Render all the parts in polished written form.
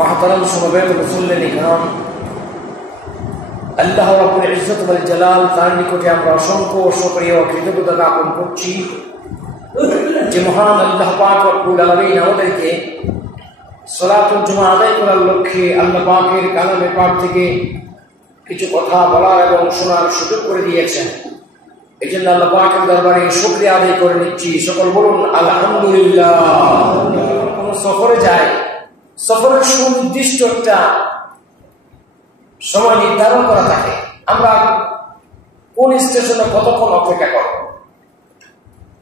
محترم সমবেত মুসল্লিন ইকরাম, আল্লাহ রাব্বুল ইজ্জত ওয়াল জালাল তার নিকটে আমরা অসংখ্য শুকরিয়া ও কৃতজ্ঞতা জ্ঞাপন করছি যে মহান আল্লাহ পাক রব্বুল আলামিন আমাদেরকে সালাতুল জুমা আদায় করার লক্ষ্যে আল্লাহ পাকের কালামে পাক থেকে কিছু কথা বলার এবং শোনার সুযোগ করে দিয়েছেন। এই জন্য আল্লাহ পাকের দরবারে শুকরিয়া আদায় করে নিচ্ছি। সকল বলুন আলহামদুলিল্লাহ। কোন সফরে যায়, সফরের সুনির্দিষ্ট একটা সময় নির্ধারণ করা থাকে, আমরা কোন স্টেশনে কতক্ষণ অপেক্ষা করব।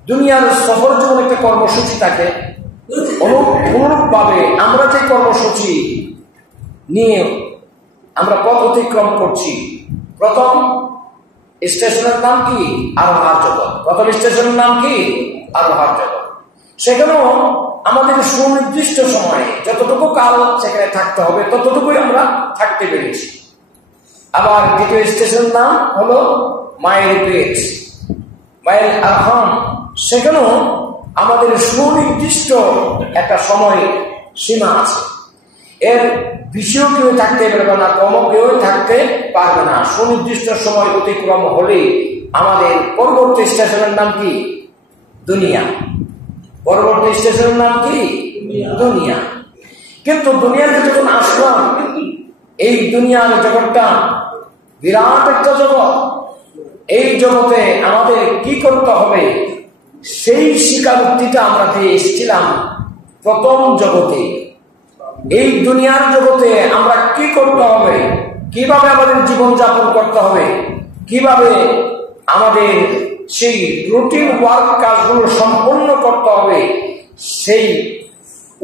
দুনিয়ার সফর যেমন একটা কর্মসূচি থাকে, অনুরূপভাবে আমরা যে কর্মসূচি নিয়ে আমরা পথ অতিক্রম করছি, প্রথম স্টেশনের নাম কি? আরোহার জগৎ। প্রথম স্টেশনের নাম কি? আরোহার জগৎ। সেখানেও আমাদের সুনির্দিষ্ট সময়ে যতটুকু কাল সেখানে থাকতে হবে ততটুকুই আমরা থাকতে পেরেছি। আবার দ্বিতীয় স্টেশনের নাম হলো মায়ের পেট, মায়ের আরহাম। সেখানেও আমাদের সুনির্দিষ্ট একটা সময় সীমা আছে, এর বেশিও কেউ থাকতে পারবে না, কমও কেউ থাকতে পারবে না। সুনির্দিষ্ট সময় অতিক্রম হলে আমাদের পরবর্তী স্টেশনের নাম কি? দুনিয়া। পরবর্তী স্টেশনের নাম কি? দুনিয়া। কিন্তু দুনিয়াতে যখন আসলাম, এই দুনিয়ার জগৎটা বিরাট একটা জগৎ। এই জগতে আমাদের কি করতে হবে সেই স্বীকারোক্তিটা আমরা দিয়ে এসেছিলাম প্রথম জগতে। এই দুনিয়ার জগতে আমরা কি করতে হবে, কিভাবে আমাদের জীবনযাপন করতে হবে, কিভাবে আমাদের সেই রুটিন ওয়ার্ক কাজগুলো সম্পূর্ণ করতে হবে, সেই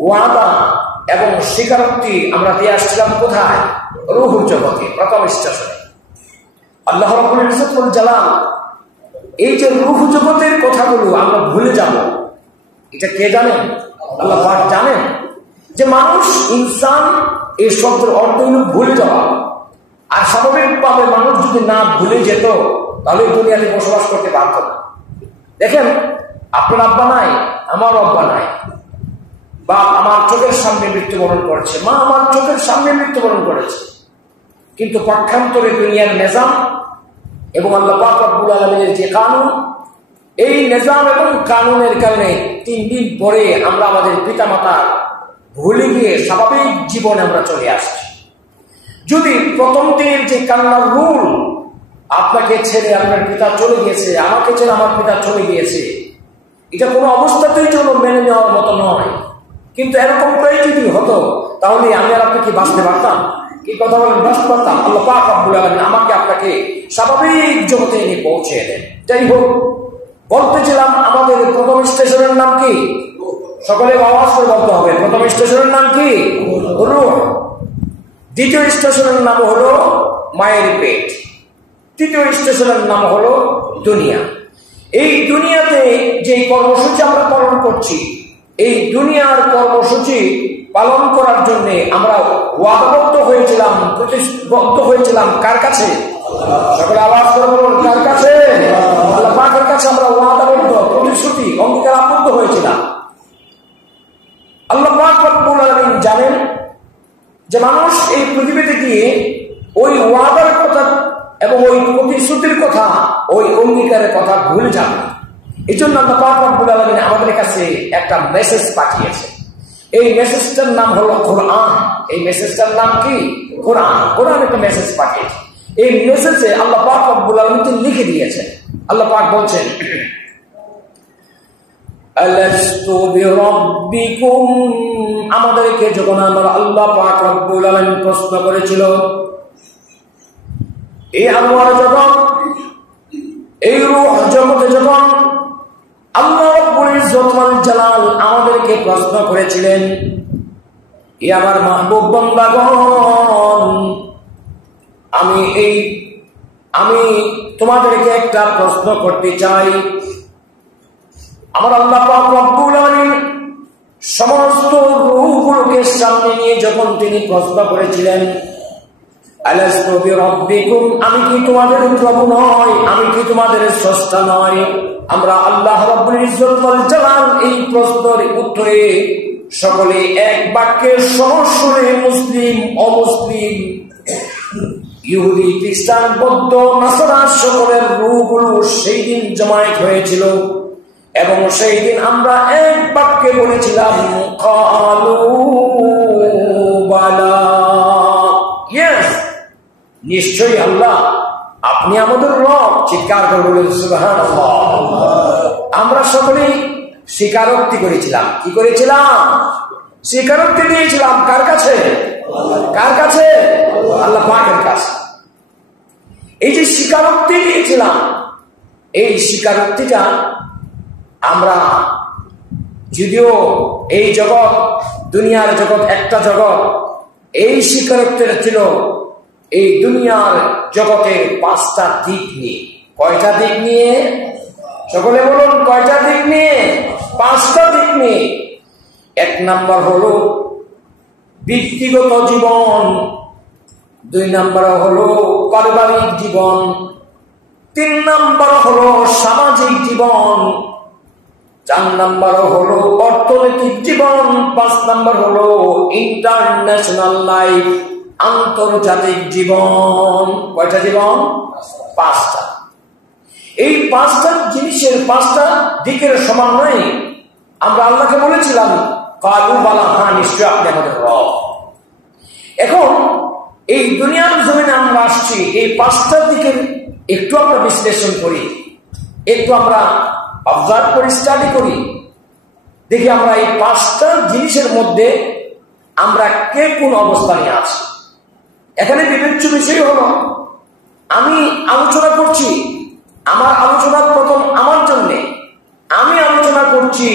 ওয়াদা এবং স্বীকারোক্তি আমরা দিয়ে আসছিলাম কোথায়? রূহুর জগতে, প্রথম স্টেশনে। আল্লাহ রাব্বুল ইজ্জত ওয়াল জালাল এই যে রূহ জগতের কথাগুলো আমরা ভুলে যাব, এটা কে জানেন? আল্লাহ পাক জানেন যে মানুষ, ইনসান এই শব্দের অর্থ হলো ভুলে যাওয়া। আর স্বাভাবিকভাবে মানুষ যদি না ভুলে যেত তাহলে দুনিয়াতে বসবাস করতে পারত না। দেখেন, আপনার আব্বা নাই, আমার আব্বা নাই, বা আমার চোখের সামনে মৃত্যুবরণ করেছে, মা আমার চোখের সামনে মৃত্যুবরণ করেছে, কিন্তু পক্ষান্তরে দুনিয়ার নিজাম এবং আল্লাহ পাক রব্বুল আলামিনের যে কানুন, এই নিজাম এবং কানুনের কারণে 3 দিন পরে আমরা আমাদের পিতামাতা ভুলে গিয়ে স্বাভাবিক জীবনে আমরা চলে আসছি। যদি প্রথম দিনের যে কান্নার রুল, আপনাকে ছেড়ে আপনার পিতা চলে গিয়েছে, আমাকে ছেড়ে আমার পিতা চলে গিয়েছে, এটা কোনো অবস্থাতেই জন্য মেনে নেওয়ার মতো নয়। কিন্তু এরকমটাই যদি হতো তাহলে আমি আর আপনি কি বাঁচতে পারতাম? কি কথা বলেন? বাঁচতে পারতাম? আল্লাহ পাক রব্বুল আলামিন আমাকে আপনাকে স্বাভাবিক জগতে এনে পৌঁছে দেন। যাই হোক, বলতেছিলাম আমাদের প্রথম স্টেশনের নাম কি? সকলে আওয়াজ করে বলতে হবে। প্রথম স্টেশনের নাম কি? রূহ। দ্বিতীয় স্টেশনের নাম হলো মায়ের পেট। তৃতীয় স্টেশনের নাম হলো দুনিয়া। এই দুনিয়াতে যে কর্মসূচি আমরা পালন করছি, এই দুনিয়ার কর্মসূচি পালন করার জন্য আমরা ওয়াদাবদ্ধ হয়েছিলাম, প্রতিবদ্ধ হয়েছিলাম কার কাছে? সকলে আওয়াজ করে বলুন, কার কাছে? আল্লাহ পাকের কাছে আমরা ওয়াদাবদ্ধ, প্রতিশ্রুতি, অঙ্গীকার আবদ্ধ হয়েছিলাম। আল্লাহ পাক রব্বুল আলামিন জানেন যে মানুষ এই পৃথিবীতে গিয়ে ওই ওয়াদার কথা এবং ওই প্রতিশ্রুতির কথা, ওই অঙ্গীকারের কথা ভুলে যাবে। এই জন্য আল্লাহ পাক রব্বুল আলামিন আমাদের কাছে একটা মেসেজ পাঠিয়েছে। এই মেসেজটার নাম হলো কোরআন। এই মেসেজটার নাম কি? কোরআন। কোরআন একটা মেসেজ পাঠিয়েছে। এই মেসেজে আল্লাহ পাক রব্বুল আলামিন লিখে দিয়েছেন। আল্লাহ পাক বলছেন, আলাস্তু বিরাব্বিকুম, আমাদেরকে যখন আমরা আল্লাহ পাক রব্বুল আলামিন প্রশ্ন করেছিল, এই আল্লাহর জগৎ, এই রূহ জগতে যখন আল্লাহ রাব্বুল ইজ্জত ওয়াল জালাল আমাদেরকে প্রশ্ন করেছিলেন, এ আমার মাহবুব বান্দাগণ, আমি তোমাদেরকে একটা প্রশ্ন করতে চাই। আমার আল্লাহ পাক রব্বুল আলামিন সমস্ত রূহগুলোকে সামনে নিয়ে যখন তিনি প্রশ্ন করেছিলেন, আলাস্তু বিরাব্বিকুম, আমি কি তোমাদের প্রভু নয়? আমি কি তোমাদের স্রষ্টা নয়? আমরা আল্লাহ রাব্বুল ইজ্জত ওয়াল জালাল এই প্রশ্নের উত্তরে সকলে এক বাক্যে সহস্রে মুসলিম অমুসলিম ইহুদি খ্রিস্টান বৌদ্ধ নাসারা সকলের রূহগুলো সেই দিন জমায়েত হয়েছিল এবং সেই দিন আমরা এক বাক্যে বলেছিলাম ক্বালু বালা, ইয়েস, নিশ্চয়ই আল্লাহ আপনি আমাদের রব। চিৎকার করে বলেন সুবহানাল্লাহ। আমরা সকলেই স্বীকারোক্তি করেছিলাম। কি করেছিলাম? স্বীকারোক্তি দিয়েছিলাম। কার কাছে? কার কাছে? আল্লাহ পাকের কাছে। এই যে স্বীকারোক্তি দিয়েছিলাম, এই স্বীকারোক্তিটা আমরা, যদিও এই জগৎ দুনিয়ার জগৎ একটা জগৎ, এই স্বীকারোক্তিটা ছিল এই দুনিয়ার জগতের 5টা দিক নিয়ে। কয়টা দিক নিয়ে? সকলে বলুন, কয়টা দিক নিয়ে? 5টা দিক নিয়ে। 1 নাম্বার হলো ব্যক্তিগত জীবন, 2 নাম্বার হলো পারিবারিক জীবন, 3 নাম্বার হলো সামাজিক জীবন, 4 নাম্বার হলো অর্থনৈতিক জীবন, 5 নাম্বার হলো ইন্টারন্যাশনাল লাইফ, আন্তর্জাতিক জীবন। কয়টা জীবন? 5টা। এই 5টা জিনিসের 5টা দিকের সমন্বয়ে আমরা আল্লাহকে বলেছিলাম ক্বালু বালা, হ্যাঁ নিশ্চয় আপনি আমাদের রব। এখন এই দুনিয়ার জমিনে আমরা আসছি, এই 5টা দিকের একটু আমরা বিশ্লেষণ করি, একটু আমরা অবজার্ভ করি, স্টাডি করি, দেখি আমরা এই 5টা জিনিসের মধ্যে আমরা কে কোন অবস্থানে আছি। এখানে বিবেচ্য বিষয় হলো, আমি আলোচনা করছি, আমার আলোচনা প্রথম আমার জন্য, আমি আলোচনা করছি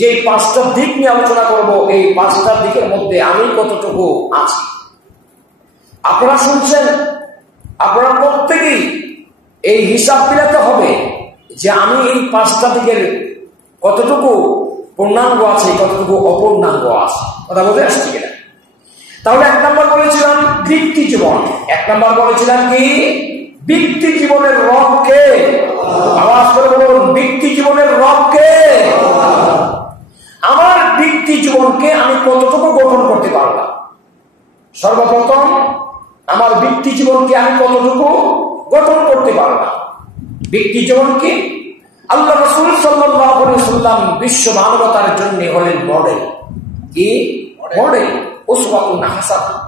যে 5টা দিক নিয়ে আলোচনা করব, এই 5টা দিকের মধ্যে আমি কতটুকু আছি। আপনারা শুনছেন, আপনারা প্রত্যেকেই এই হিসাব মিলাতে হবে যে আমি এই 5টা দিকের কতটুকু পূর্ণাঙ্গ আছে, কতটুকু অপূর্ণাঙ্গ আছে। কথা বলতে আসছি কিনা? তাহলে 1 নাম্বার বলেছিলাম ব্যক্তি জীবন। 1 নাম্বার বলেছিলাম কি? ব্যক্তি জীবনের রব কে? আওয়াজ করে বলুন, ব্যক্তি জীবনের রব কে? আমার ব্যক্তি জীবনকে আমি কতটুকু গঠন করতে পারলাম? সর্বপ্রথম আমার ব্যক্তি জীবনকে আমি কতটুকু গঠন করতে পারলাম? ব্যক্তি জীবনকে আল্লাহ রাসূল সাল্লাল্লাহু আলাইহি ওয়াসাল্লাম বিশ্ব মানবতার জন্য হলেন মডেল। কি মডেল? উসওয়াতুন হাসানাহ।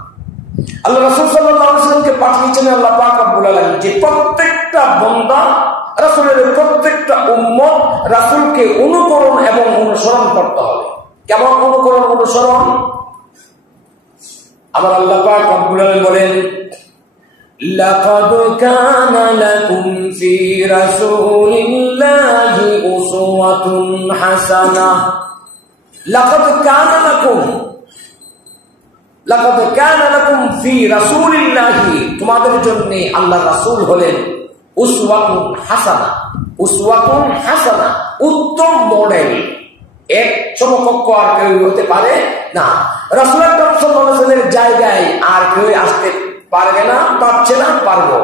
আল্লাহ রাসূল সাল্লাল্লাহু আলাইহি ওয়াসাল্লামকে পাঠিয়েছেন আল্লাহ পাক রব্বুল আলামিন যে প্রত্যেকটা বান্দা রাসূলের, প্রত্যেকটা উম্মত রাসূলকে অনুকরণ এবং অনুসরণ করতে হবে। কেমন অনুকরণ অনুসরণ? আবার আল্লাহ পাক রব্বুল আলামিন বলেন লাকাদ কানা লাকুম ফি রাসূলিল্লাহি উসওয়াতুন হাসানাহ। লাকাদ কানা লাকুম, লাকাদ কানা লাকুম ফি রাসূলিল্লাহি, তোমাদের জন্য আল্লাহর রাসূল হলেন উসওয়াতুন হাসানাহ। উসওয়াতুন হাসানাহ, উত্তম মডেল। এক সমকক্ষ আর কেউ হতে পারে না। রাসূল আকরাম সাল্লাল্লাহু আলাইহি ওয়াসাল্লামের জায়গায় আর কেউ আসতে পারবে না, পারছে না, পারবো।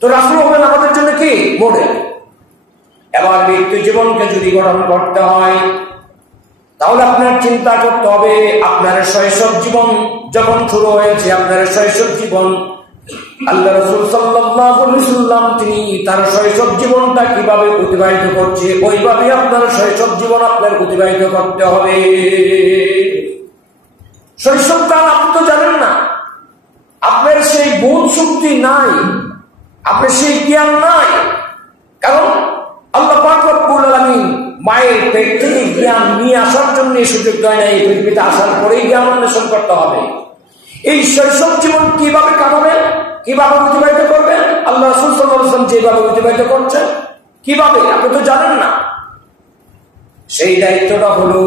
তো রাসূল হলেন আমাদের জন্য কি মডেল। এবার ব্যক্তি জীবনকে যদি গঠন করতে হয়, তাহলে আপনার চিন্তা করতে হবে আপনার শৈশব জীবন যখন শুরু হয়েছে, আপনার শৈশব জীবন আল্লাহ রাসূল সাল্লাল্লাহু আলাইহি ওয়াসাল্লাম তিনি তার শৈশব জীবনটা কিভাবে অতিবাহিত করছে, ওইভাবে আপনার শৈশব জীবন আপনার অতিবাহিত করতে হবে। শৈশবকাল আপনি তো জানেন না, আপনার সেই বোধ শক্তি নাই, আপনার সেই জ্ঞান নাই, কারণ আল্লাহ পাক রব্বুল আলামিন মায়ের পেট থেকে জ্ঞান নিয়ে আসার জন্য সুযোগ দেয় না। এই পৃথিবীতে আসার পরেই জ্ঞান অন্বেষণ করতে হবে। এই শৈশব জীবন কিভাবে কাটাবেন, কিভাবে অতিবাহিত করবেন, আল্লাহ রাসূল সাল্লাল্লাহু আলাইহি ওয়াসাল্লাম যেভাবে অতিবাহিত করছেন, কিভাবে আপনি তো জানেন না। সেই দায়িত্বটা হলো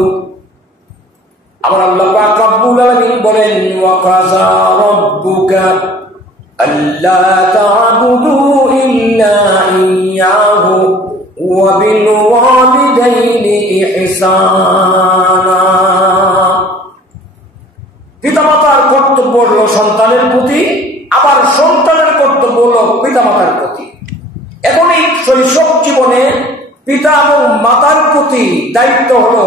আমার আল্লাহ পাক রব্বুল আলামিন বলেন ওয়া কাযা রাব্বুকা আল্লা তা'বুদু ইল্লা ইয়্যাহু ওয়া বিল ওয়ালিদাইনি ইহসানা। পিতামাতার কর্তব্য হলো সন্তানের প্রতি, আবার সন্তানের কর্তব্য হলো পিতামাতার প্রতি। এখন এই শৈশব জীবনে পিতা এবং মাতার প্রতি দায়িত্ব হলো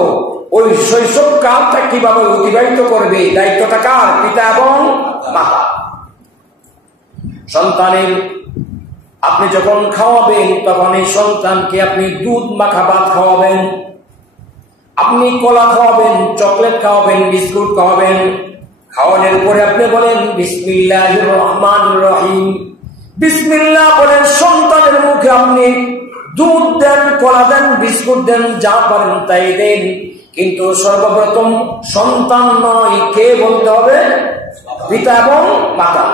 ওই শৈশব কালটা কিভাবে অতিবাহিত করবে, দায়িত্বটা কার? পিতা এবং মাতা। সন্তানের আপনি যখন খাওয়াবেন তখন এই সন্তানকে আপনি দুধ মাখা ভাত খাওয়াবেন, আপনি কলা খাওয়াবেন, চকলেট খাওয়াবেন, বিস্কুট খাওয়াবেন। খাওয়ানোর পরে আপনি বলেন বিসমিল্লাহির রহমানির রহিম, বিসমিল্লাহ বলেন। সন্তানের মুখে আপনি দুধ দেন, কলা দেন, বিস্কুট দেন, যা পারেন তাই দেন, কিন্তু সর্বপ্রথম সন্তান নয়, কে বলতে হবে? পিতা এবং মাতা।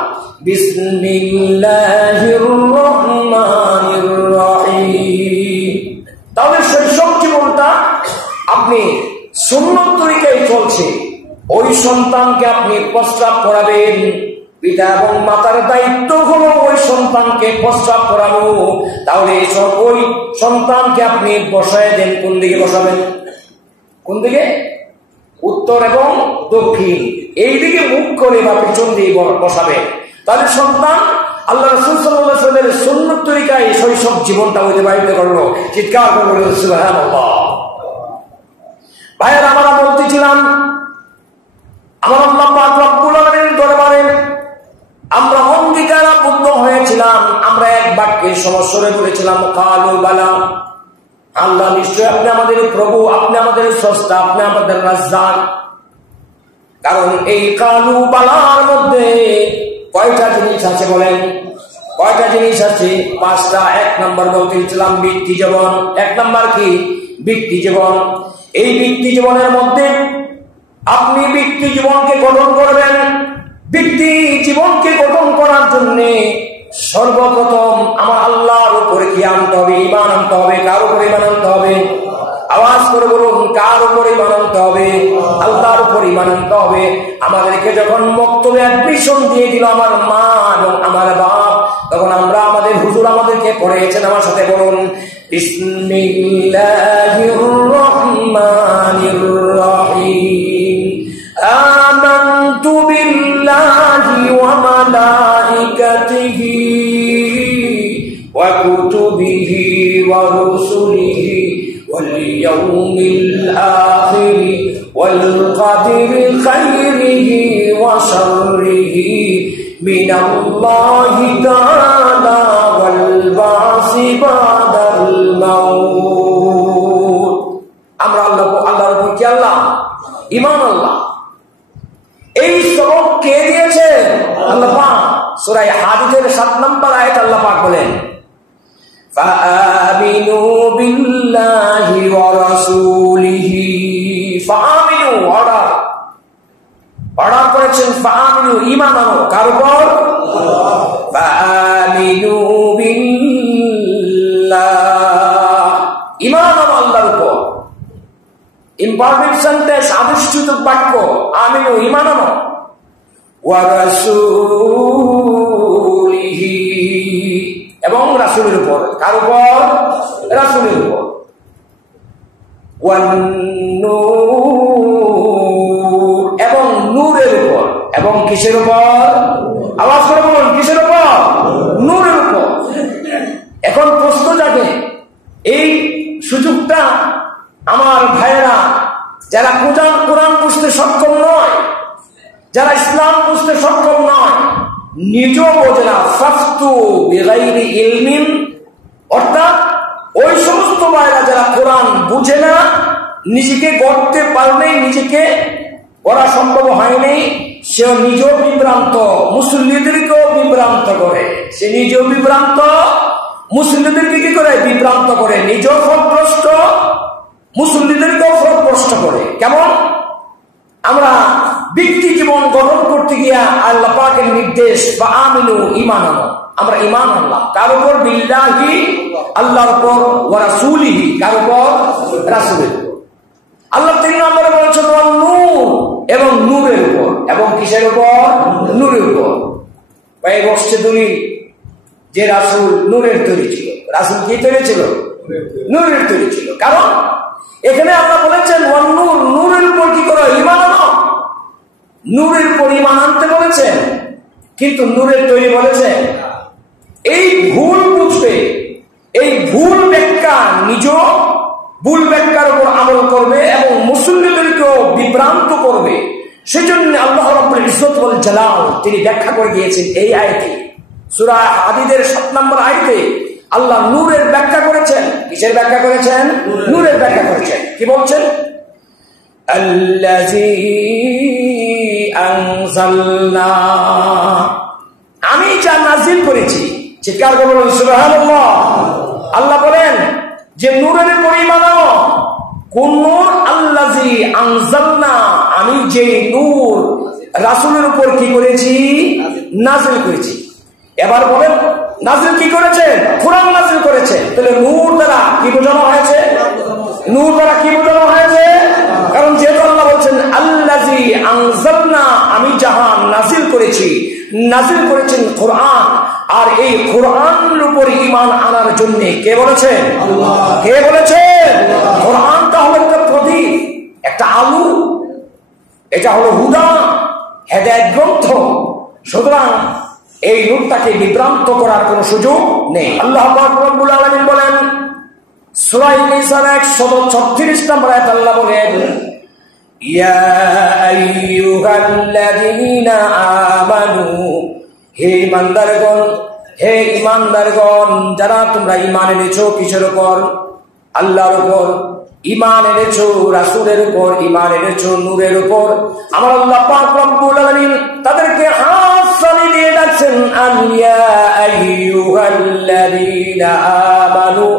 বিসমিল্লাহির রহমানির রহিম। তাহলে শৈশব জীবনটা আপনি সুন্নত তরিকায় চলছে। ওই সন্তানকে আপনি প্রস্রাব করাবেন, পিতা এবং মাতার দায়িত্ব হলো ওই সন্তানকে প্রস্রাব করানো। তাহলে ওই সন্তানকে আপনি বসায় দেন, কোন দিকে বসাবেন? কোন দিকে? উত্তর এবং দক্ষিণ, এই দিকে মুখ করে বা পিছন দিয়ে বসাবেন। তাহলে সন্তান আল্লাহ রাসূল সাল্লাল্লাহু আলাইহি ওয়াসাল্লামের সুন্নত তরিকায় শৈশব জীবনটা অতিবাহিত করলো। চিৎকার করে বলুন সুবহানাল্লাহ। ভাইয়ের আমরা বলতেছিলাম, আমার আল্লাহ পাক রব্বুল আলামিনের দরবারে আমরা অঙ্গীকারাবদ্ধ হয়েছিলাম। আমরা এক বাক্যে সমস্বরে বলেছিলাম কালু বালা, আল্লাহ নিশ্চয় আপনি আমাদের প্রভু, আপনি আমাদের স্রষ্টা, আপনি আমাদের রাজ্জাক। কারণ এই কালু বালার মধ্যে কয়টা জিনিস আছে বলেন? কয়টা জিনিস আছে? 5টা। 1 নম্বর বলতেছিলাম ব্যক্তি জীবন। 1 নম্বর কি? ব্যক্তি জীবন। এই ব্যক্তি জীবনের মধ্যে আপনি ব্যক্তি জীবনকে গঠন করবেন। ব্যক্তি জীবনকে গঠন করার জন্য সর্বপ্রথম আমার আল্লাহর উপরে কি আনতে হবে? ঈমান আনতে হবে। কার উপরে ঈমান আনতে হবে? আওয়াজ করে বলুন, কার উপরে ঈমান আনতে হবে? আল্লাহর উপরে ঈমান আনতে হবে। আমাদেরকে যখন মক্তবে অ্যাডমিশন দিয়ে দিল আমার মা এবং আমার বাপ, তখন আমরা আমাদের হুজুর আমাদেরকে পড়িয়েছেন, আমার সাথে বলুন বিসমিল্লাহির রহমানির রহিম। আমানতু বিল্লাহি ওয়া মালাইকাতিহি ওয়া কুতুবিহি ওয়া রুসুলিহি ওয়াল ইয়াউমিল আখির ওয়াল কদরি খাইরিহি ওয়া শাররিহি মিনাল্লাহি তাআলা ওয়াল বাসি বাদাল মাউত। আমরা আল্লাহর উপর কি? আল্লাহ, ঈমান আল্লাহ। এই সবক কে দিয়েছে? আল্লাহ পাক। সূরা হাদীদের 7 নম্বর আয়াত আল্লাহ পাক বলেন ফাআমিনু বিল্লাহি ওয়া রাসূলিহি। ফাআমিনু, অর্ডার করেছেন ফাআমিনু, ঈমান আনো। কার উপর? ফাআমিনু বিল্লাহ, ঈমান আনো আল্লাহর উপর। ইম্পারফেক্ট সেন্টেন্স, আদিষ্টুত বাক্য। আমিনু, ঈমান আনো। ওয়া রাসূলিহি, এবং রাসূলের উপর। কার উপর? রাসূলের উপর। ওয়ান নূর, এবং নূরের উপর। এবং কিসের উপর? আওয়াজ করে বলুন, কিসের উপর? নূরের উপর। এখন প্রশ্ন জাগে, এই সুযোগটা আমার ভাইয়েরা যারা কোরআন বুঝতে সক্ষম নয়, যারা ইসলাম বুঝতে সক্ষম নয়, নিজেও বোঝে না, ফাফতু বিগাইরি ইলমিন, অর্থাৎ ওই সমস্ত ভাইয়েরা যারা কোরআন বুঝে না, নিজেকে গড়তে পারলে, নিজেকে করা সম্ভব হয়নি, সে নিজেও বিভ্রান্ত, মুসল্লিদেরকেও বিভ্রান্ত করে। সে নিজেও বিভ্রান্ত, মুসল্লিদেরকে কি করে? বিভ্রান্ত করে। নিজেও ফলপ্রষ্ট, মুসল্লিদেরকেও ফলপ্রষ্ট করে। কেমন? আমরা ব্যক্তি জীবন গঠন করতে গিয়া আল্লাহ পাকের নির্দেশ বা আমিনু, ঈমান আনো। আমরা ঈমান আনলাম কার উপর? বিল্লাহি, আল্লাহর উপর। ওয়া রাসূলিহি, কার উপর? রাসূলের উপর। আল্লাহ 3 নম্বরে বলেছেন নূর, এবং নূরের উপর। এবং কিসের উপর? নূরের উপর। ভাই বসছে দলিল যে রাসূল নূরের তৈরি ছিল। রাসূল কি তৈরি ছিল? নূরের তৈরি ছিল। কারণ এখানে আল্লাহ বলেছেন নূর, নূরের উপর কি করো? ঈমান আনো। নূরের উপর ঈমান আনতে বলেছেন, কিন্তু নূরের তৈরি বলেছেন। এই ভুল বুঝবে, এই ভুল ব্যাখ্যা নিজ ভুল ব্যাখ্যার উপর আমল করবে এবং মুসল্লিদেরকেও বিভ্রান্ত করবে। সেজন্য আল্লাহ রাব্বুল ইজ্জত ওয়াল জালাল তিনি ব্যাখ্যা করে দিয়েছেন এই আয়াতে, সূরা হাদীদের 7 নম্বর আয়াতে আল্লাহ নূরের ব্যাখ্যা করেছেন। কিসের ব্যাখ্যা করেছেন? নূরের ব্যাখ্যা করেছেন। কি বলছেন? আল্লাযী আনজালনা, আমি যা নাজিল করেছি। চিৎকার করে বলুন সুবহানাল্লাহ। আল্লাহ বলেন যে নূরের পরিমাণ কোন নূর? আল্লাযী আনজালনা, আমি যে নূর রাসূলের উপর কি করেছি? নাজিল করেছি। এবার বলেন নাজিল কি করেছেন? কোরআন নাজিল করেছেন। তাহলে নূর দ্বারা কি বোঝানো হয়েছে? নূর দ্বারা কি বোঝানো হয়েছে? কারণ যেহেতু আল্লাহ বলছেন আল্লাযী আনজালনা, আমি যাহা নাজিল করেছি, নাজিল করেছেন কোরআন। আর এই কোরআনের উপর ঈমান আনার জন্য কে বলেছেন? আল্লাহ। কে বলেছেন? কোরআনটা হলো একটা প্রদীপ, একটা আলো, এটা হলো হুদা, হেদায়েত গ্রন্থ। সুতরাং এই নূরটাকে বিভ্রান্ত করার কোনো সুযোগ নেই। আল্লাহ পাক রব্বুল আলামিন বলেন সূরা নিসার 136 নম্বর আয়াত আল্লাহ বলেন ইয়া আইয়ুহাল্লাযীনা আমানু, হে ঈমানদারগণ, হে ঈমানদারগণ, যারা তোমরা ঈমান এনেছো কিসের উপর? আল্লাহর উপর ঈমান এনেছো, রাসূলের উপর ঈমান এনেছো, নূরের উপর। আমার আল্লাহ পাক রব্বুল আলামিন তাদেরকে হাত সারি দিয়ে ডাকছেন ইয়া আইয়ুহাল্লাযীনা আমানু।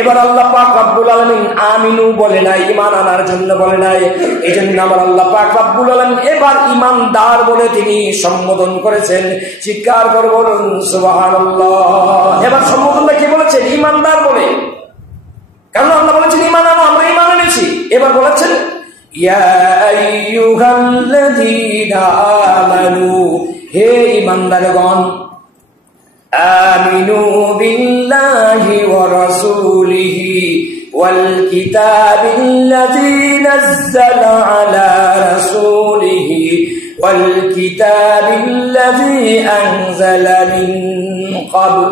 এবার আল্লাহ পাক রব্বুল আলামিন আমিনু বলে নাই, ঈমান আনার জন্য বলে নাই। এজন্য আমার আল্লাহ পাক রব্বুল আলামিন এবার ঈমানদার বলে তিনি সম্বোধন করেছেন। স্বীকার করে বলুন সুবহানাল্লাহ। এবার সম্বোধনটা কি বলেছেন? ঈমানদার বলে। কারণ আল্লাহ বলেছেন ঈমান আনো, আমরা ঈমান এনেছি। এবার বলেছেন ইয়া আইয়ুহাল্লাযীনা আমানু, হে ঈমানদারগণ, আমিনু বিল্লাহি ওয়া রাসূলিহি ওয়াল কিতাবিল্লাযী নাযালা আলা রাসূলিহি ওয়াল কিতাবিল্লাযী আনজালা মিন ক্বাবল।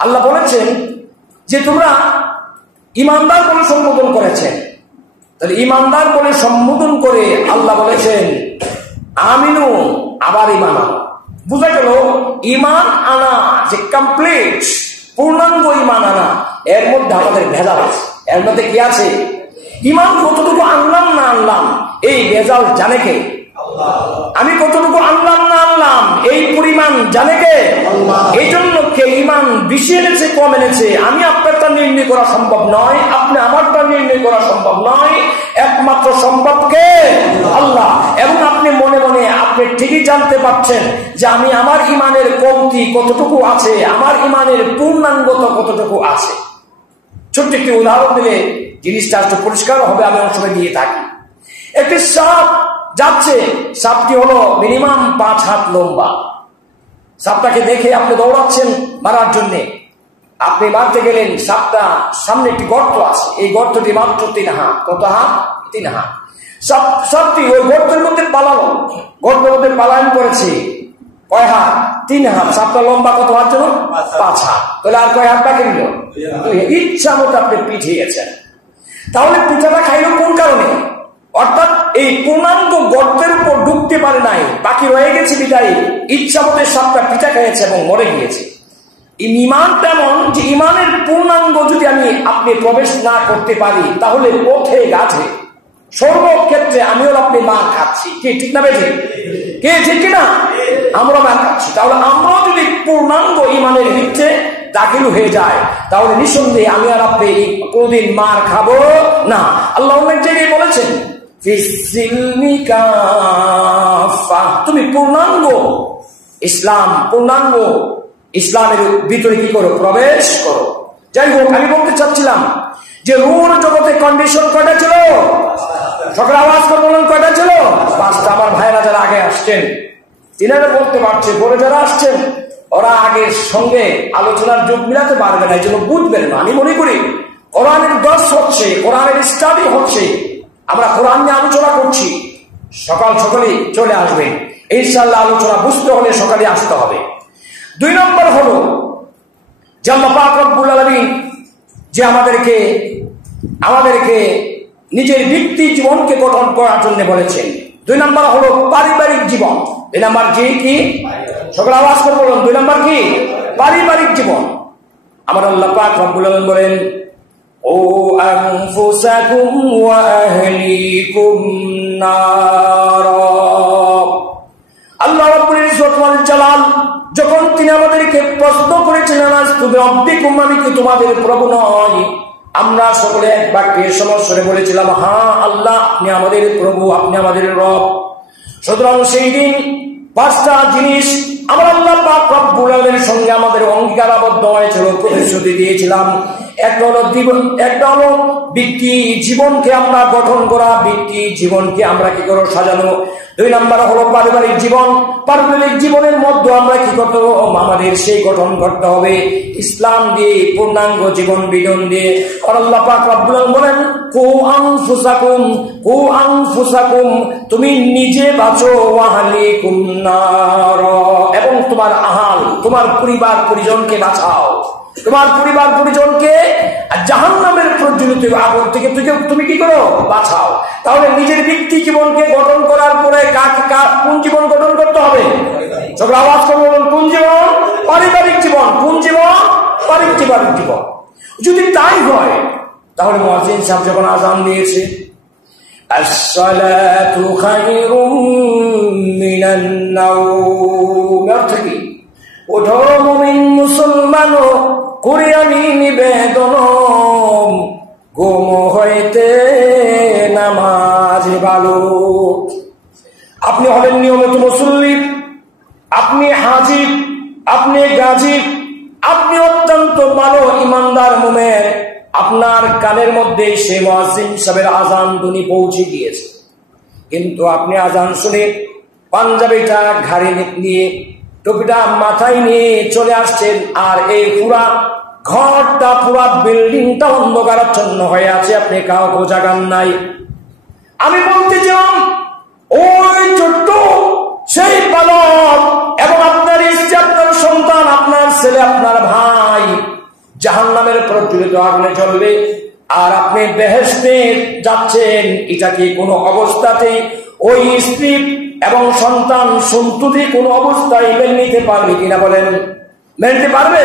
আল্লাহ বলেছেন যে তোমরা ঈমানদার বলে সম্বোধন করেছেন। তাহলে ঈমানদার বলে সম্বোধন করে আল্লাহ বলেছেন আমিনু, আবার ঈমান আনো। বুঝা গেল ঈমান আনা যে কমপ্লিট পূর্ণাঙ্গ ঈমান আনা, এর মধ্যে আমাদের ভেজাল আছে। এর মধ্যে কি আছে? ঈমান কতটুকু আনলাম না আনলাম, এই ভেজাল জানে কে? আমি কতটুকু আনলাম না আনলাম এই পরিমাণ জানে কে? এই জন্য কে ঈমান বেশি এনেছে কম এনেছে আমি আপনারটা নির্ণয় করা সম্ভব নয়, আপনি আমারটা নির্ণয় করা সম্ভব নয়। একমাত্র সম্ভব কে? আল্লাহ। এবং আপনি মনে মনে আপনি ঠিকই জানতে পারছেন যে আমি আমার ঈমানের কমতি কতটুকু আছে, আমার ঈমানের পূর্ণাঙ্গতা কতটুকু আছে। ছোট্ট একটি উদাহরণ দিলে জিনিসটা একটু পরিষ্কার হবে। আমি অনেক সময় দিয়ে থাকি। একটি সাপ যাচ্ছে, সাপটি হলো মিনিমাম 5 হাত লম্বা। সাপটাকে দেখে আপনি দৌড়াচ্ছেন মারার জন্য। আপনি মারতে গেলেন, সাপটা সামনে একটি গর্ত আছে, এই গর্তটি মাত্র 3 হাত। কত হাত? 3 হাত। সাপটি ওই গর্তের মধ্যে পালালো, গর্তের মধ্যে পালায়ন করেছে। কয় হাত? 3 হাত। সাপটা লম্বা কত হাত ছিল? 5 হাত। তাহলে আর কয় হাত বাকি নিল? ইচ্ছা মতো আপনি পিঠিয়েছেন। তাহলে পিঠাটা খাইল কোন কারণে? অর্থাৎ এই পূর্ণাঙ্গ গর্তের উপর ঢুকতে পারে নাই, বাকি রয়ে গেছে বিদায় ইচ্ছা মতো সাপটা পিঠা খেয়েছে এবং মরে গিয়েছে। ঈমান তেমন যে ঈমানের পূর্ণাঙ্গ যদি আমি আপনি প্রবেশ না করতে পারি তাহলে পথে গাছে সর্বক্ষেত্রে আমিও আপনি মা খাচ্ছি। কি ঠিক না বেঠিক? কে ঠিক কিনা? আমরা মা খাচ্ছি। তাহলে আমরাও যদি পূর্ণাঙ্গ ঈমানের ভিতরে দাখিল হয়ে যায় তাহলে নিঃসন্দেহে আমি আর আপনি কোনদিন মার খাবো না। আল্লাহ অনেক জায়গায় বলেছেন তুমি পূর্ণাঙ্গ ইসলাম, পূর্ণাঙ্গ ইসলামের ভিতরে কি করো? প্রবেশ করো। যাই হোক, আমি বলতে চাচ্ছিলাম যে রুহুর জগতে কন্ডিশন কয়টা ছিল? সকালে আওয়াজ করে বলুন কয়টা ছিল? 5টা। আমার ভাইরা যারা আগে আসছেন তিনারা বলতে পারছে, পরে যারা আসছেন ওরা আগের সঙ্গে আলোচনার যোগ মিলাতে পারবে না, এই জন্য বুঝবেন না। আমি মনে করি কোরআনের দর্শ হচ্ছে, কোরআনের স্টাডি হচ্ছে, আমরা কোরআন নিয়ে আলোচনা করছি। সকাল সকালে চলে আসবেন ইনশাআল্লাহ। আলোচনা বুঝতে হলে সকালে আসতে হবে। 2 নম্বর হলো যে আল্লাহ পাক রব্বুল আলামিন যে আমাদেরকে আমাদেরকে নিজের ব্যক্তি জীবনকে গঠন করার জন্য বলেছেন। 2 নম্বর হলো পারিবারিক জীবন। 2 নম্বর কি সকল আওয়াজ করে বলুন, 2 নম্বর কি পারিবারিক জীবন। আমার আল্লাহ পাক রব্বুল আলামিন বলেন, ও আনফুসাকুম ওয়া আহলিকুম নার। আল্লাহ রাব্বুল ইজ্জত ওয়াল জালাল যখন তিনি আমাদেরকে প্রশ্ন করেছিলেন, আলাস্তু বিরাব্বিকুম, আমি কি তোমাদের প্রভু নয়? আমরা সকলে এক বাক্যে সমস্বরে বলেছিলাম, হ্যাঁ আল্লাহ, আপনি আমাদের প্রভু, আপনি আমাদের রব। সুতরাং সেই দিন 5টা জিনিস আমার আল্লাহ পাক রব্বুল আলামিনের সঙ্গে আমাদের অঙ্গীকার আবদ্ধ হয়েছিল, প্রতিশ্রুতি দিয়েছিলাম। একটা হলো ব্যক্তি জীবনকে আমরা গঠন করা, ব্যক্তি জীবনকে আমরা কি করো সাজানো। 2 নম্বর হলো পারিবারিক জীবন। পারিবারিক জীবনের মধ্যে আমরা কি করতে হবে, আমাদের সেই গঠন করতে হবে ইসলাম দিয়ে, পূর্ণাঙ্গ জীবন বিধান দিয়ে। আল্লাহ পাক রব্বুল আলামিন বলেন, কু আনফুসাকুম, তুমি নিজে বাঁচো, ওয়া আহলিকুম নার, এবং তোমার আহাল, তোমার পরিবার পরিজনকে বাঁচাও, তোমার পরিবার পরিজনকে জাহান্নামের প্রজ্বলিত আগুন থেকে তুমি কি করো, বাঁচাও। তাহলে নিজের ব্যক্তি জীবনকে গঠন করার পরে কোন জীবন গঠন করতে হবে? সব আওয়াজ করে বলুন, কোন জীবন? পারিবারিক জীবন। কোন জীবন? পারিবারিক জীবন। যদি তাই হয় তাহলে মুয়াজ্জিন সাহেব যখন আযান দিয়েছে, আসসালাতু খায়রুম মিনান নাওম, অর্থ কি? ওঠো মুমিন মুসলমান, করি আমি নিবেদন, ঘুম হইতে নামাজ ভালো। আপনি হলেন নিয়মিত মুসল্লি, আপনি হাজিব, আপনি গাজীব, আপনি অত্যন্ত ভালো ইমানদার মুমিন। আপনার কানের মধ্যে সে মুয়াজ্জিন সাহেবের আযান ধ্বনি পৌঁছে গিয়েছে, কিন্তু আপনি আযান শুনে পাঞ্জাবিটা ঘাড়ে নিয়ে, টুপিটা মাথায় নিয়ে চলে আসছেন, আর এই পুরা ঘরটা, পুরা বিল্ডিংটা অন্ধকারাচ্ছন্ন হয়ে আছে, আপনি কাউকে জাগান নাই। আমি বলতে চাই, ওই ছোট্ট সেই বালক এবং আপনার স্ত্রী, আপনার সন্তান, আপনার ছেলে, আপনার ভাই জাহান্নামের প্রজ্বলিত আগুনে জ্বলবে, আর আপনি বেহেশতে যাচ্ছেন। এটা কি কোনো অবস্থাতেই ওই স্ত্রী এবং সন্তান সন্তুতি কোনো অবস্থায় মেনে নিতে পারবে কিনা বলেন? মেনে নিতে পারবে?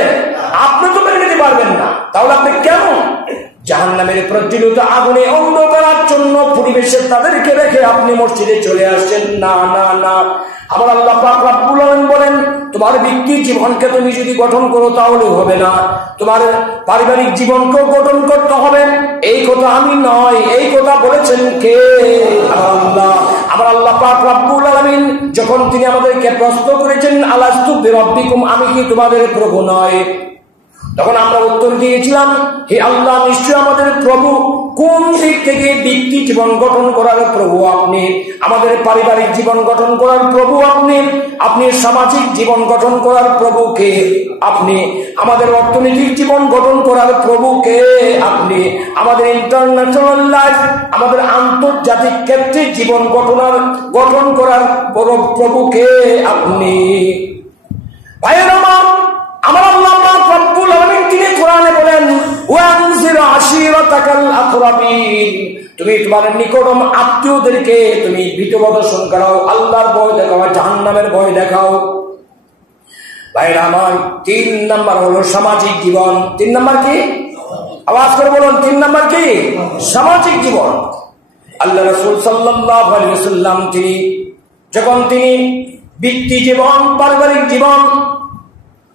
আপনি তো মেনে নিতে পারবেন না। তাহলে আপনি কেন জাহান্নামের প্রজ্বলিত আগুনে অন্ধকারাচ্ছন্ন পরিবেশে তাদেরকে রেখে আপনি মসজিদে চলে আসছেন? না না না, আমার আল্লাহ পাক রব্বুল আলামিন বলেন, তোমার ব্যক্তি জীবনকে তুমি যদি গঠন করো তাহলে হবে না, তোমার পারিবারিক জীবনকেও গঠন করতে হবে। এই কথা আমি নয়, এই কথা বলেছেন কে? আল্লাহ। আমার আল্লাহ পাক রব্বুল আলামিন যখন তিনি আমাদেরকে প্রশ্ন করেছেন, আলাস্তু বিরাব্বিকুম, আমি কি তোমাদের প্রভু নয়? তখন আমরা উত্তর দিয়েছিলাম, হে আল্লাহ, নিশ্চয় আমাদের প্রভু। কোন দিক থেকে? ব্যক্তি জীবন গঠন করার প্রভু আপনি, আমাদের পারিবারিক জীবন গঠন করার প্রভু আপনি, আপনি সামাজিক জীবন গঠন করার প্রভু কে? আপনি। আমাদের অর্থনৈতিক জীবন গঠন করার প্রভু কে? আপনি। আমাদের ইন্টারন্যাশনাল লাইফ, আমাদের আন্তর্জাতিক ক্ষেত্রে জীবন গঠন করার প্রভু কে? আপনি। ভাইয়েরা আমার আল্লাহ পাক রব্বুল আলামিন তিনি কোরআনে বলেন, ওয়ানজির আশিরাতাকাল আকরাবিন, তুমি তোমার নিকটম আত্মীয়দেরকে তুমি ভীতি প্রদর্শন করাও, আল্লাহর ভয় দেখাও, জাহান্নামের ভয় দেখাও। ভাইরা আমার, 3 নাম্বার হলো সামাজিক জীবন। 3 নাম্বার কি? আওয়াজ করে বলুন, 3 নাম্বার কি? সামাজিক জীবন। আল্লাহ রাসূল সাল্লাল্লাহু আলাইহি ওয়াসাল্লাম যখন তিনি ব্যক্তি জীবন, পারিবারিক জীবন,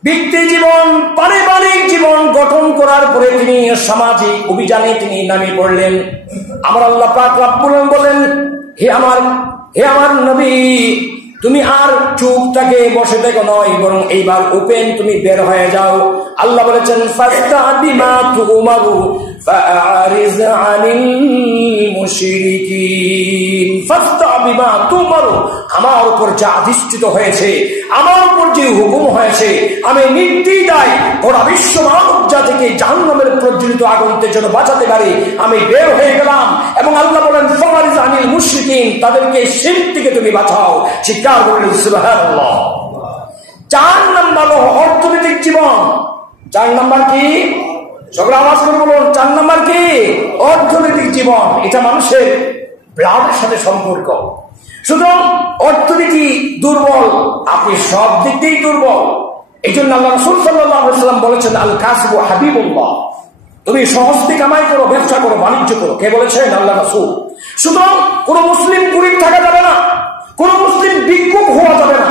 ব্যক্তি জীবন, পারিবারিক জীবন গঠন করার পরে তিনি সামাজিক অভিযানে তিনি নামে পড়লেন। আমার আল্লাহ পাক রব্বুল আলামিন বলেন, হে আমার নবী, তুমি আর চুপটাকে বসে থেকে নয়, বরং এইবার ওপেন, তুমি বের হয়ে যাও। আল্লাহ বলেছেন, ফাস্তাবিমা তুমারু ফাআরিজ আনিল মুশরিকিন। ফাস্তাবিমা তুমারু, আমার উপর যা আদিষ্ঠিত হয়েছে, আমার উপর যে হুকুম হয়েছে, আমি নির্দ্বিধায় গোটা বিশ্ব মানব জাতিকে জাহান্নামের প্রজ্বলিত আগুন থেকে যেন বাঁচাতে পারি, আমি বের হয়ে গেলাম। এবং আল্লাহ বলেন, ফাআরিজ আনিল মুশরিকিন, তাদেরকে শিরক থেকে তুমি বাঁচাও। চিৎকার করলেন সুবহানাল্লাহ। 4 নাম্বার অর্থনৈতিক জীবন। 4 নাম্বার কি? সকলে আওয়াজ করে বলুন 4 নাম্বার কি? অর্থনৈতিক জীবন। এটা মানুষের ব্লাডের সাথে সম্পর্ক। সুতরাং অর্থনীতি দুর্বল, আপনি সব দিক দিয়েই দুর্বল। এই জন্য আল্লাহ রাসূল সাল্লাল্লাহু আলাইহি ওয়াসাল্লাম বলেছেন, আল কাসবু হাবিবুল্লাহ, তুমি সহজে কামাই করো, ব্যবসা করো, বাণিজ্য করো। কে বলেছেন? আল্লাহ রাসূল। সুতরাং কোন মুসলিম গরিব থাকা যাবে না, কোন মুসলিম ভিক্ষুক হওয়া যাবে না।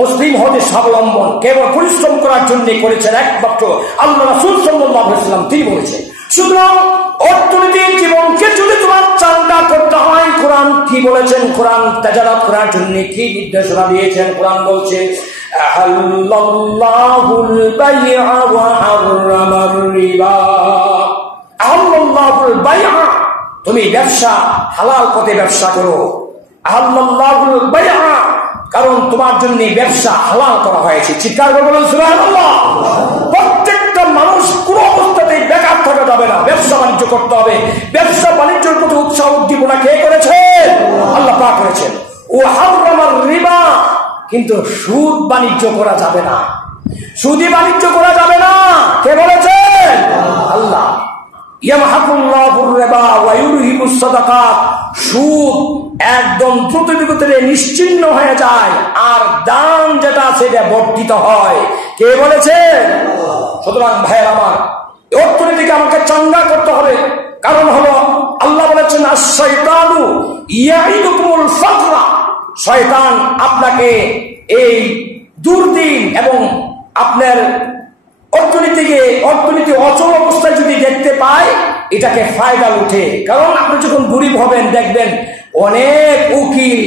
মুসলিম হতে স্বাবলম্বন কেবল পরিশ্রম করার জন্য করেছেন একমাত্র আল্লাহ রাসূল সাল্লাল্লাহু আলাইহি ওয়াসাল্লাম, তিনি বলেছেন। সুতরাং অর্থনীতির জীবনকে যদি তোমার চাঙ্গা করতে হয়, কোরআন কি বলেছেন? কোরআন তাজারাত করার জন্য কি নির্দেশনা দিয়েছেন? কোরআন বলছে, আহাল্লাল্লাহুল বাইআ ওয়া হারামার রিবা। আহাল্লাল্লাহুল বাইআ, তুমি ব্যবসা হালাল পথে ব্যবসা করো। আহাল্লাল্লাহুল বাইআ, কারণ তোমার জন্য ব্যবসা হালাল করা হয়েছে। চিৎকার করে বলুন সুবহানাল্লাহ। প্রত্যেকটা মানুষ কোন অবস্থাতেই বেকার থাকা যাবে না, ব্যবসা বাণিজ্য করতে হবে। ব্যবসা বাণিজ্যের প্রতি উৎসাহ উদ্দীপনা কে করেছেন? আল্লাহ পাক করেছেন। ও হারামার রিবা, কিন্তু সুদ বাণিজ্য করা যাবে না, সুদি বাণিজ্য করা যাবে না। কে বলেছেন? আল্লাহ। ইয়ামহাকুল্লাহুর রিবা ওয়া ইউরহিবুস সাদাকাত, সুদ একদম দ্রুত বিগতরে নিশ্চিহ্ন হয়ে যায়, আর দান যেটা আছে এটা বর্ধিত হয়। কে বলেছেন? সুতরাং ভাইয়ের আমার, অর্থনীতিকে আমাকে চাঙ্গা করতে হবে। কারণ হলো আল্লাহ বলেছেন, আশ-শাইতানু ইয়াইদুকুমুল ফাকরা, শয়তান আপনাকে এই দুর্দিন এবং আপনার অর্থনীতি অচল অবস্থায় যদি দেখতে পায়, এটাকে ফায়দা উঠে। কারণ আপনি যখন গরিব হবেন, দেখবেন অনেক উকিল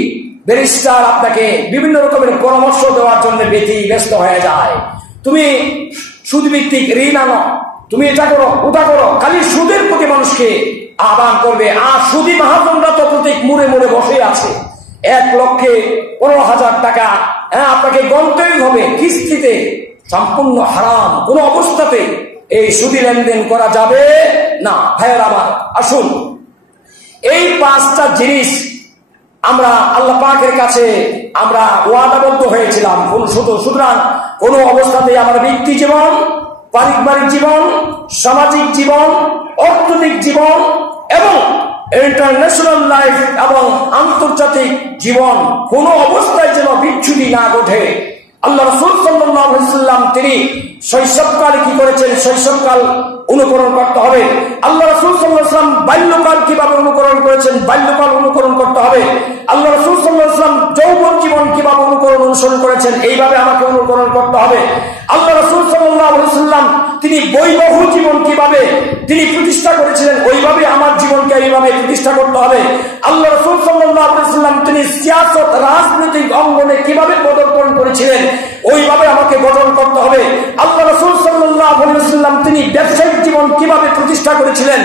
ব্যারিস্টার আপনাকে বিভিন্ন রকমের পরামর্শ দেওয়ার জন্য ব্যস্ত হয়ে যায়। তুমি সুদভিত্তিক ঋণ আনো, তুমি এটা করো, ওটা করো, খালি সুদের প্রতি মানুষকে আহ্বান করবে। আর সুদী মাহাজনরা তো প্রত্যেক মুড়ে মুড়ে বসে আছে। 1,15,000 টাকা আপনাকে গণতেই হবে কিস্তিতে, সম্পূর্ণ হারাম। কোন অবস্থাতে এই সুদী লেনদেন করা যাবে না। ভাইয়ের আমার, আসুন এই 5টা জিনিস আমরা আল্লাহ পাকের কাছে আমরা ওয়াদাবদ্ধ হয়েছিলাম। সুতরাং কোন অবস্থাতেই আমার ব্যক্তি জীবন, পারিবারিক জীবন, সামাজিক জীবন, অর্থনৈতিক জীবন এবং ইন্টারন্যাশনাল লাইফ এবং আন্তর্জাতিক জীবন কোন অবস্থায় যেন বিচ্ছুতি না ঘটে। আল্লাহ রাসূল সাল্লাল্লাহু আলাইহি ওয়াসাল্লাম তিনি শৈশবকালে কি করেছেন? শৈশবকাল অনুকরণ করতে হবে। আল্লাহ রাসূল সাল্লাল্লাহু আলাইহি ওয়াসাল্লাম বাল্যকাল কিভাবে অনুকরণ করেছেন? বাল্যকাল অনুকরণ করতে হবে। আল্লাহ রাসূল সাল্লাল্লাহু আলাইহি ওয়াসাল্লাম যৌবন জীবন কিভাবে অনুসরণ করেছেন? এইভাবে আমাকে অনুকরণ করতে হবে। আল্লাহ রাসূল সাল্লাল্লাহু আলাইহি ওয়াসাল্লাম তিনি বৈবাহিক জীবন কিভাবে তিনি প্রতিষ্ঠা করেছিলেন, ওইভাবে আমার জীবনকে এইভাবে প্রতিষ্ঠা করতে হবে। আল্লাহ রাসূল সাল্লাল্লাহু আলাইহি ওয়াসাল্লাম তিনি সিয়াসত রাজনৈতিক অঙ্গনে কিভাবে পদার্পণ করেছিলেন, ওইভাবে আমাকে গঠন করতে হবে। আল্লাহ রাসূল সাল্লাল্লাহু আলাইহি ওয়াসাল্লাম তিনি ব্যবসায়িক জীবন কিভাবে প্রতিষ্ঠা করেছিলেন,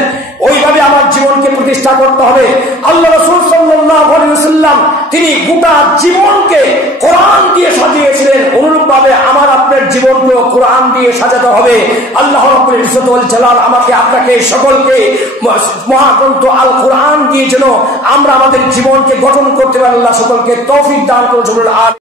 ওইভাবে আমার জীবনকে প্রতিষ্ঠা করতে হবে। আল্লাহ রাসূল সাল্লাল্লাহু আলাইহি ওয়াসাল্লাম তিনি গোটা জীবনকে কোরআন দিয়ে সাজিয়েছিলেন, অনুরূপভাবে আমার আপনার জীবনকে কোরআন দিয়ে সাজাতে হবে। আল্লাহ রাব্বুল ইজ্জত ওয়াল জালাল আমাকে আপনাকে সকলকে মহাগ্রন্থ আল কোরআন দিয়ে যেন আমরা আমাদের জীবনকে গঠন করতে পারি। আল্লাহ সকলকে তৌফিক দান করুন।